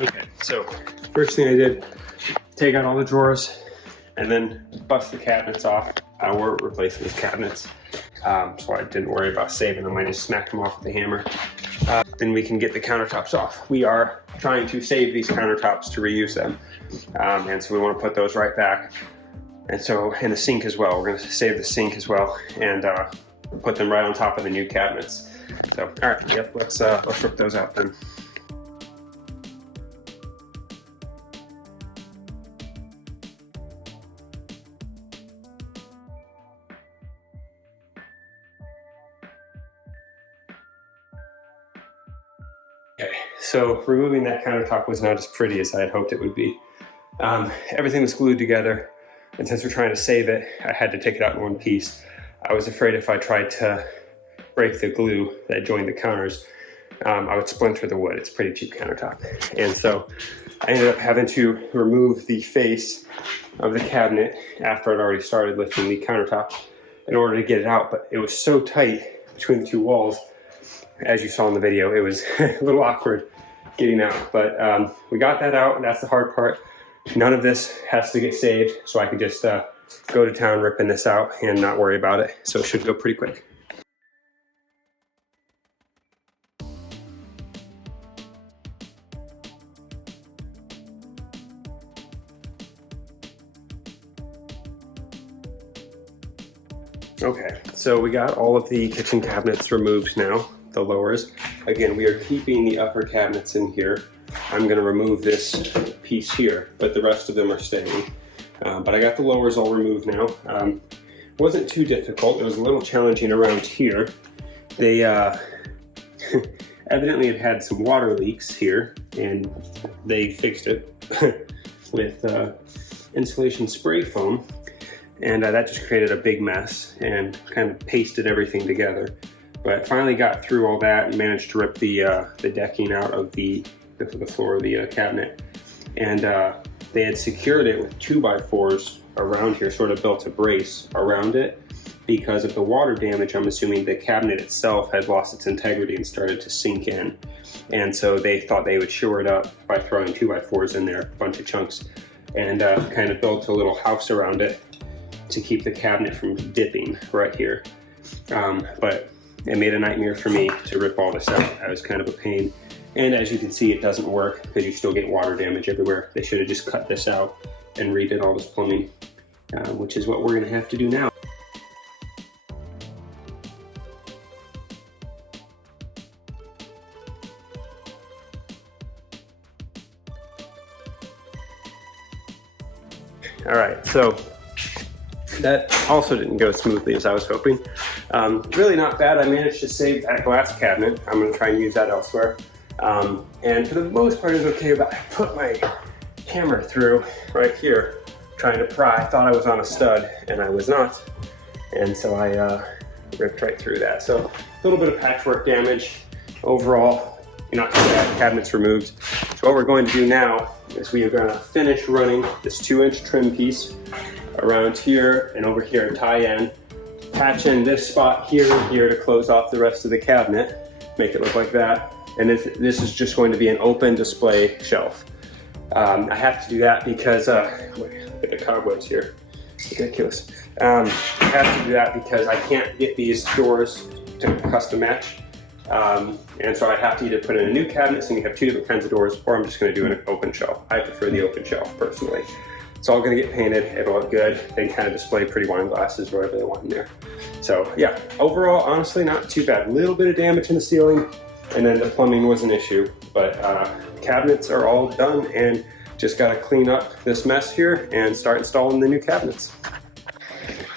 Okay, so first thing I did, take out all the drawers and then bust the cabinets off. We're replacing these cabinets, so I didn't worry about saving them. I just smacked them off with a hammer. Then we can get the countertops off. We are trying to save these countertops to reuse them. And so we want to put those right back. And so, and the sink as well. We're going to save the sink as well and put them right on top of the new cabinets. So, all right, yep, let's rip those out then. Okay, so removing that countertop was not as pretty as I had hoped it would be. Everything was glued together, and since we're trying to save it, I had to take it out in one piece. I was afraid if I tried to break the glue that joined the counters, I would splinter the wood. It's a pretty cheap countertop. And so I ended up having to remove the face of the cabinet after I'd already started lifting the countertop in order to get it out, but it was so tight between the two walls. As you saw in the video, it was a little awkward getting out, but we got that out, and that's the hard part. None of this has to get saved, so I could just go to town ripping this out and not worry about it. So it should go pretty quick. Okay, so we got all of the kitchen cabinets removed now, the lowers. Again, we are keeping the upper cabinets in here. I'm gonna remove this piece here, but the rest of them are staying. But I got the lowers all removed now. Wasn't too difficult. It was a little challenging around here. They evidently had some water leaks here, and they fixed it with insulation spray foam. And that just created a big mess and kind of pasted everything together. But finally got through all that and managed to rip the decking out of the floor of the cabinet. And they had secured it with 2x4s around here, sort of built a brace around it. Because of the water damage, I'm assuming the cabinet itself had lost its integrity and started to sink in. And so they thought they would shore it up by throwing 2x4s in there, a bunch of chunks, and kind of built a little house around it to keep the cabinet from dipping right here. But it made a nightmare for me to rip all this out. That was kind of a pain. And as you can see, it doesn't work because you still get water damage everywhere. They should have just cut this out and redid all this plumbing, which is what we're gonna have to do now. All right, so that also didn't go as smoothly as I was hoping. Really not bad. I managed to save that glass cabinet. I'm gonna try and use that elsewhere. And for the most part it was okay, but I put my hammer through right here trying to pry. I thought I was on a stud and I was not. And so I ripped right through that. So a little bit of patchwork damage. Overall, not too bad. Cabinet's removed. So what we're going to do now is we are gonna finish running this 2-inch trim piece around here and over here, tie in, patch in this spot here and here to close off the rest of the cabinet, make it look like that. And this is just going to be an open display shelf. I have to do that because, look at the cobwebs here, ridiculous. I have to do that because I can't get these doors to custom match. And so I have to either put in a new cabinet so you have two different kinds of doors, or I'm just gonna do an open shelf. I prefer the open shelf personally. It's all gonna get painted, it'll look good. They kind of display pretty wine glasses, whatever they want in there. So yeah, overall, honestly, not too bad. A little bit of damage in the ceiling, and then the plumbing was an issue, but cabinets are all done and just gotta clean up this mess here and start installing the new cabinets.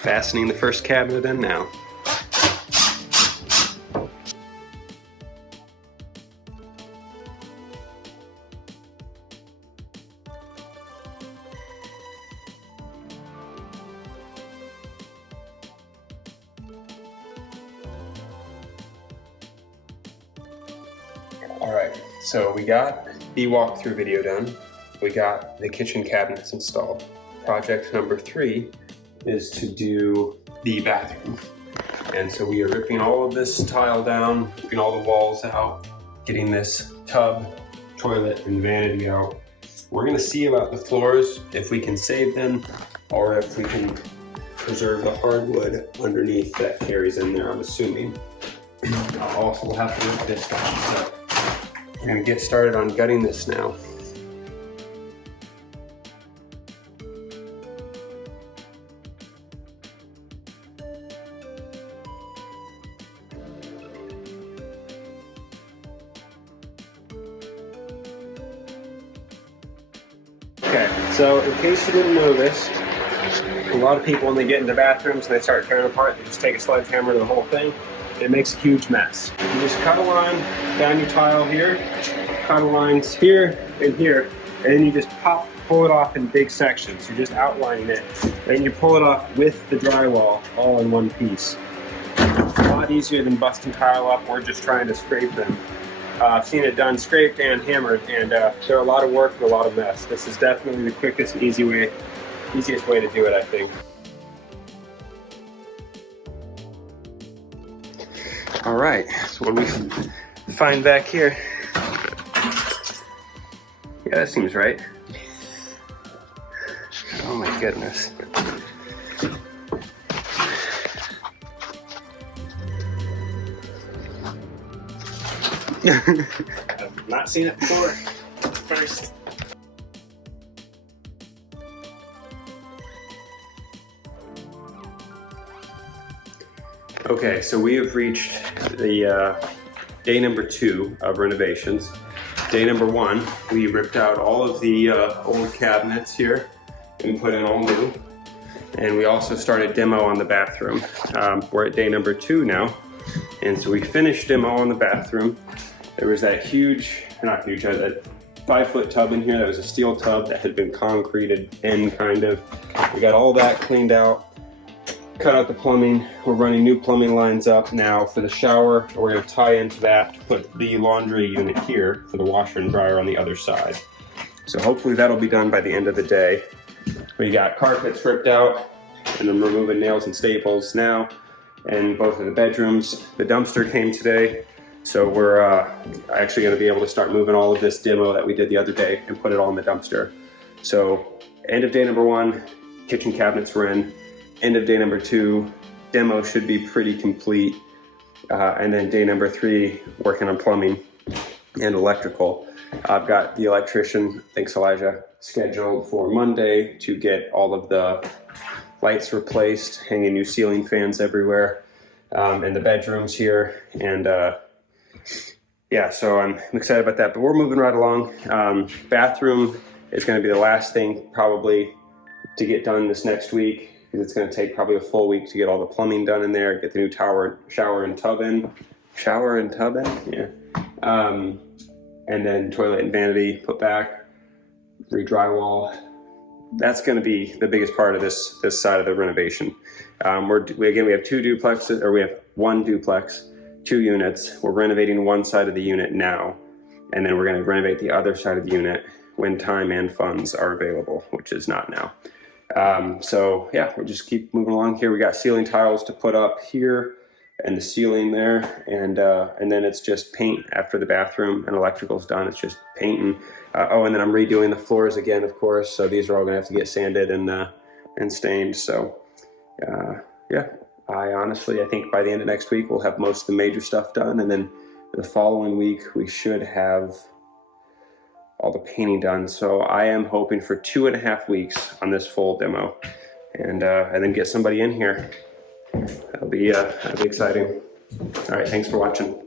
Fastening the first cabinet in now. All right, so we got the walkthrough video done. We got the kitchen cabinets installed. Project number 3 is to do the bathroom. And so we are ripping all of this tile down, ripping all the walls out, getting this tub toilet and vanity out. We're gonna see about the floors, if we can save them or if we can preserve the hardwood underneath that carries in there, I'm assuming. I'll also have to rip this down, so we're gonna get started on gutting this now. Okay, so in case you didn't know this, a lot of people when they get into bathrooms and they start tearing apart, they just take a sledgehammer to the whole thing. It makes a huge mess. You just cut a line down your tile here, cut a lines here and here, and then you just pull it off in big sections. You're just outlining it. And you pull it off with the drywall all in one piece. A lot easier than busting tile up or just trying to scrape them. I've seen it done scraped and hammered, and they're a lot of work and a lot of mess. This is definitely the quickest and easiest way to do it, I think. All right, so what do we find back here? Yeah, that seems right. Oh my goodness. I've not seen it before. First. Okay, so we have reached the day number 2 of renovations. Day number 1, we ripped out all of the old cabinets here and put in all new. And we also started demo on the bathroom. We're at day number 2 now. And so we finished demo on the bathroom. There was that huge, not huge, that 5-foot tub in here that was a steel tub that had been concreted in, kind of. We got all that cleaned out, cut out the plumbing. We're running new plumbing lines up now for the shower. We're gonna tie into that to put the laundry unit here for the washer and dryer on the other side. So hopefully that'll be done by the end of the day. We got carpets ripped out and I'm removing nails and staples now. And both of the bedrooms. The dumpster came today, so we're actually going to be able to start moving all of this demo that we did the other day and put it all in the dumpster. So end of day number 1, kitchen cabinets were in. End of day number 2, demo should be pretty complete. And then day number 3, working on plumbing and electrical. I've got the electrician, thanks Elijah, scheduled for Monday to get all of the lights replaced, hanging new ceiling fans everywhere in the bedrooms here, and yeah, so I'm excited about that, but we're moving right along. Bathroom is going to be the last thing probably to get done this next week, because it's going to take probably a full week to get all the plumbing done in there, get the new shower and tub in, yeah, and then toilet and vanity put back, re-drywall. That's going to be the biggest part of this side of the renovation. We have 2 duplexes, or we have 1 duplex, 2 units. We're renovating one side of the unit now, and then we're going to renovate the other side of the unit when time and funds are available, which is not now. So yeah, we'll just keep moving along here. We got ceiling tiles to put up here and the ceiling there, and then it's just paint after the bathroom and electrical's done. It's just painting. Oh, and then I'm redoing the floors again, of course. So these are all gonna have to get sanded and stained. So yeah, I think by the end of next week, we'll have most of the major stuff done. And then the following week, we should have all the painting done. So I am hoping for 2.5 weeks on this full demo, and then get somebody in here. That'll be exciting. All right, thanks for watching.